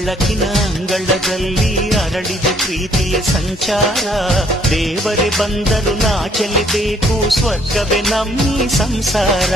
ಬೆಳಕಿನ ಅಂಗಳದಲ್ಲಿ ಅರಳಿದ ಪ್ರೀತಿಯ ಸಂಚಾರ. ದೇವರೇ ಬಂದರು ನಾ ಚೆಲ್ಲಿಬೇಕು, ಸ್ವರ್ಗವೇ ನಮ್ಮಿ ಸಂಸಾರ.